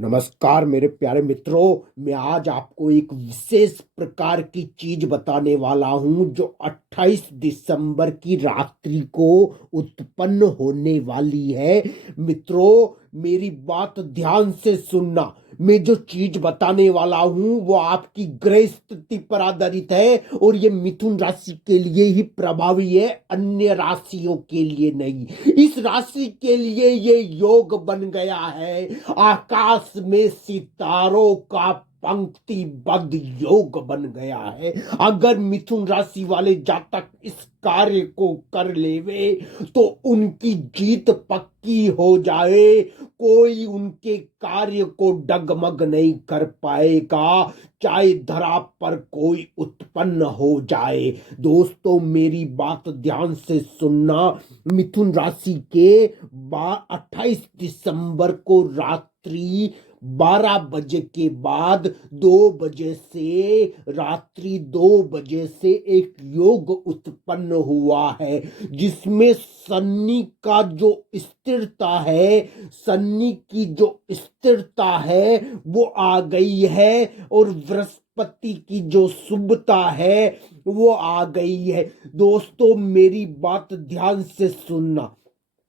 नमस्कार मेरे प्यारे मित्रों। मैं आज आपको एक विशेष प्रकार की चीज बताने वाला हूं जो 28 दिसंबर की रात्रि को उत्पन्न होने वाली है। मित्रों, मेरी बात ध्यान से सुनना। मैं जो चीज बताने वाला हूं वो आपकी ग्रह स्थिति पर आधारित है और ये मिथुन राशि के लिए ही प्रभावी है, अन्य राशियों के लिए नहीं। इस राशि के लिए ये योग बन गया है, आकाश में सितारों का पंक्तिबद्ध योग बन गया है। अगर मिथुन राशि वाले जातक इस कार्य को कर लेवे तो उनकी जीत पक्की हो जाए। कोई उनके कार्य को डगमग नहीं कर पाएगा, चाहे धरा पर कोई उत्पन्न हो जाए। दोस्तों, मेरी बात ध्यान से सुनना। मिथुन राशि के 28 दिसंबर को रात्रि 12 बजे के बाद 2 बजे से रात्रि 2 बजे से एक योग उत्पन्न हुआ है जिसमें शनि का जो स्थिरता है, शनि की जो स्थिरता है वो आ गई है और बृहस्पति की जो शुभता है वो आ गई है। दोस्तों, मेरी बात ध्यान से सुनना।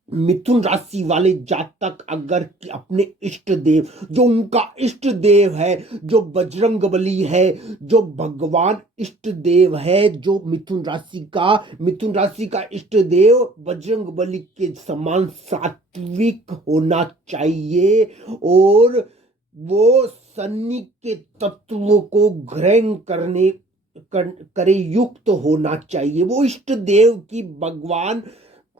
मिथुन राशि वाले जातक अगर अपने इष्ट देव, जो उनका इष्ट देव है, जो बजरंग बली है, जो भगवान इष्ट देव है, जो मिथुन राशि का इष्ट देव बजरंग बली के समान सात्विक होना चाहिए और वो शनि के तत्वों को ग्रहण करे युक्त होना चाहिए। वो इष्ट देव की, भगवान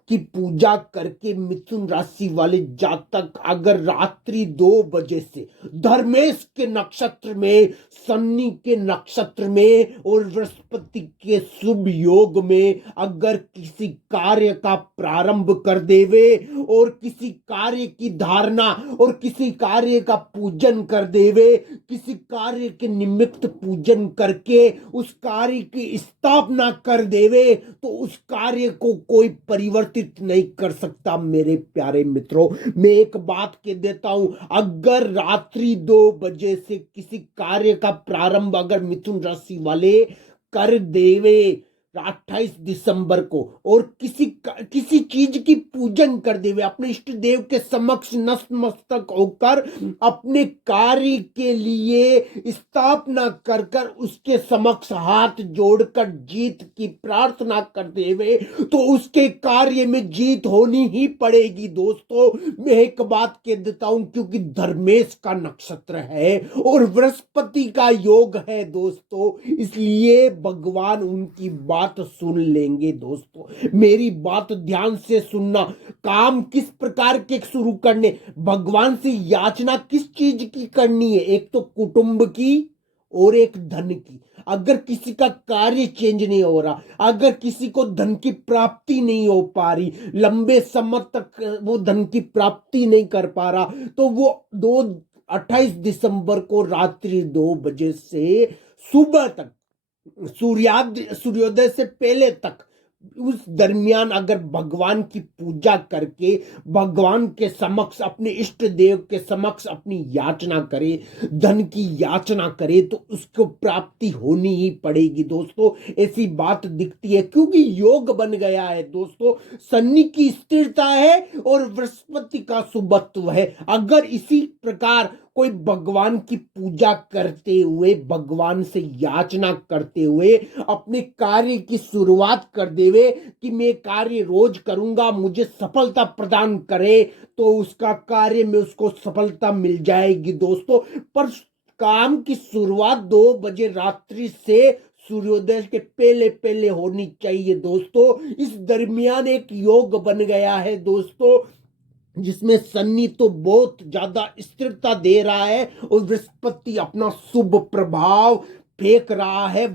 की पूजा करके मिथुन राशि वाले जातक अगर रात्रि 2 बजे से धर्मेश के नक्षत्र में, शनि के नक्षत्र में और बृहस्पति के शुभ योग में अगर किसी कार्य का प्रारंभ कर देवे और किसी कार्य की धारणा और किसी कार्य का पूजन कर देवे, किसी कार्य के निमित्त पूजन करके उस कार्य की स्थापना कर देवे, तो उस कार्य को कोई परिवर्तित नहीं कर सकता। मेरे प्यारे मित्रों, मैं एक बात कह देता हूं, अगर रात्रि 2 बजे से किसी कार्य का प्रारंभ अगर मिथुन राशि वाले कर देवे 28 दिसंबर को और किसी चीज की पूजन कर देवे, अपने इष्ट देव के समक्ष नतमस्तक होकर अपने कार्य के लिए स्थापना कर कर उसके समक्ष हाथ जोड़कर जीत की प्रार्थना कर देवे, तो उसके कार्य में जीत होनी ही पड़ेगी। दोस्तों, मैं एक बात कह देता हूं, क्योंकि धर्मेश का नक्षत्र है और बृहस्पति का योग है दोस्तों, इसलिए भगवान उनकी बात सुन लेंगे। दोस्तों, मेरी बात ध्यान से सुनना। काम किस प्रकार के शुरू करने, भगवान से याचना किस चीज की करनी है? एक तो कुटुंब की और एक धन की। अगर किसी का कार्य चेंज नहीं हो रहा, अगर किसी को धन की प्राप्ति नहीं हो पा रही, लंबे समय तक वो धन की प्राप्ति नहीं कर पा रहा, तो वो 28 दिसंबर को रात्रि 2 बजे से सुबह तक, सूर्योदय से पहले तक, उस दरमियान अगर भगवान की पूजा करके भगवान के समक्ष, अपने इष्ट देव के समक्ष अपनी याचना करे, धन की याचना करे, तो उसको प्राप्ति होनी ही पड़ेगी। दोस्तों, ऐसी बात दिखती है क्योंकि योग बन गया है। दोस्तों, शनि की स्थिरता है और बृहस्पति का शुभत्व है। अगर इसी प्रकार कोई भगवान की पूजा करते हुए, भगवान से याचना करते हुए अपने कार्य की शुरुआत कर देवे कि मैं कार्य रोज करूंगा, मुझे सफलता प्रदान करे, तो उसका कार्य में उसको सफलता मिल जाएगी। दोस्तों, पर काम की शुरुआत 2 बजे रात्रि से सूर्योदय के पहले पहले होनी चाहिए। दोस्तों, इस दरमियान एक योग बन गया है दोस्तों, जिसमें शनि तो बहुत ज्यादा स्थिरता दे रहा है और बृहस्पति अपना शुभ प्रभाव फेंक रहा है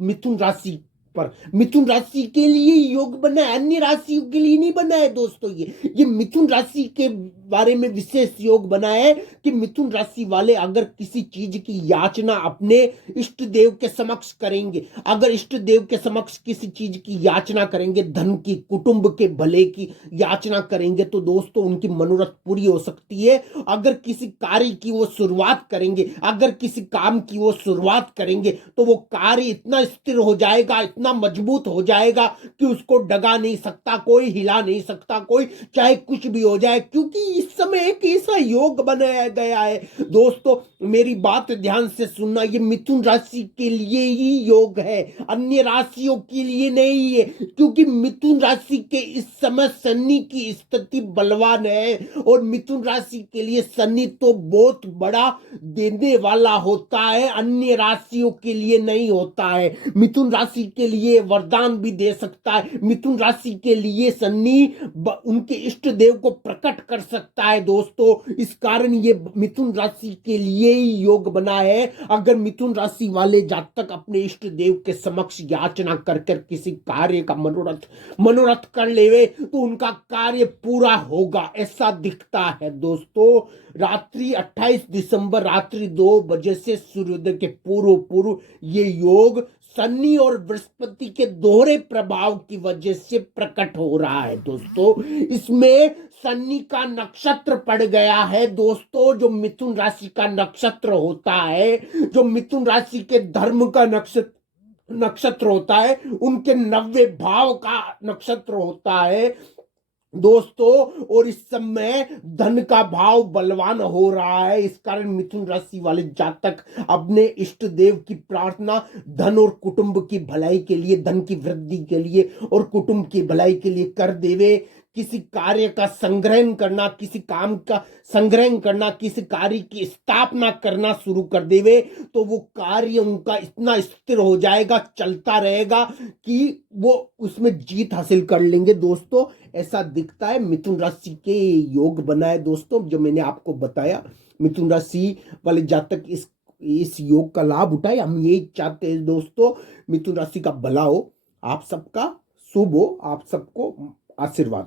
मिथुन राशि पर मिथुन राशि के लिए योग बना है, अन्य राशियों के लिए नहीं बना है दोस्तों। ये मिथुन राशि के बारे में विशेष योग बना है कि मिथुन राशि वाले अगर किसी चीज की याचना अपने इष्ट देव के समक्ष करेंगे, अगर इष्ट देव के समक्ष किसी चीज की याचना करेंगे, धन की, कुटुंब के भले की याचना करेंगे, तो दोस्तों उनकी मनोरथ पूरी हो सकती है। अगर किसी कार्य की वो शुरुआत करेंगे, अगर किसी काम की वो शुरुआत करेंगे, तो वो कार्य इतना स्थिर हो जाएगा, इतना मजबूत हो जाएगा कि उसको डगा नहीं सकता कोई, हिला नहीं सकता कोई, चाहे कुछ भी हो जाए, क्योंकि इस समय एक ऐसा योग बनाया गया है दोस्तों। मेरी बात ध्यान से सुनना, ये मिथुन राशि के लिए ही योग है, अन्य राशियों के लिए नहीं है, क्योंकि मिथुन राशि के इस समय शनि की स्थिति बलवान है, और मिथुन राशि के लिए शनि तो बहुत बड़ा देने वाला होता है, अन्य राशियों के लिए नहीं होता है। मिथुन राशि के लिए वरदान भी दे सकता है, मिथुन राशि के लिए शनि उनके इष्ट देव को प्रकट कर सकता है दोस्तों। इस कारण ये मिथुन राशि के लिए ही योग बना है। अगर मिथुन राशि वाले जातक अपने इष्ट देव के समक्ष याचना कर कर किसी कार्य का मनोरथ कर लेवे, तो उनका कार्य पूरा होगा, ऐसा दिखता है दोस्तों। रात्रि 28 दिसंबर रात्रि 2 बजे से सूर्योदय के पूर्व पूर्व ये योग शनि और बृहस्पति के दोहरे प्रभाव की वजह से प्रकट हो रहा है दोस्तों। इसमें शनि का नक्षत्र पड़ गया है दोस्तों, जो मिथुन राशि का नक्षत्र होता है, जो मिथुन राशि के धर्म का नक्षत्र होता है, उनके 90 भाव का नक्षत्र होता है दोस्तों। और इस समय धन का भाव बलवान हो रहा है, इस कारण मिथुन राशि वाले जातक अपने इष्ट देव की प्रार्थना धन और कुटुंब की भलाई के लिए, धन की वृद्धि के लिए और कुटुंब की भलाई के लिए कर देवे। किसी कार्य का संग्रहण करना, किसी काम का संग्रहण करना, किसी कार्य की स्थापना करना शुरू कर देवे, तो वो कार्य उनका इतना स्थिर हो जाएगा, चलता रहेगा कि वो उसमें जीत हासिल कर लेंगे दोस्तों। ऐसा दिखता है। मिथुन राशि के योग बना है दोस्तों, जो मैंने आपको बताया। मिथुन राशि वाले जातक इस योग का लाभ उठाए, हम यही चाहते हैं दोस्तों। मिथुन राशि का भला हो, आप सबका शुभ हो, आप सबको आशीर्वाद।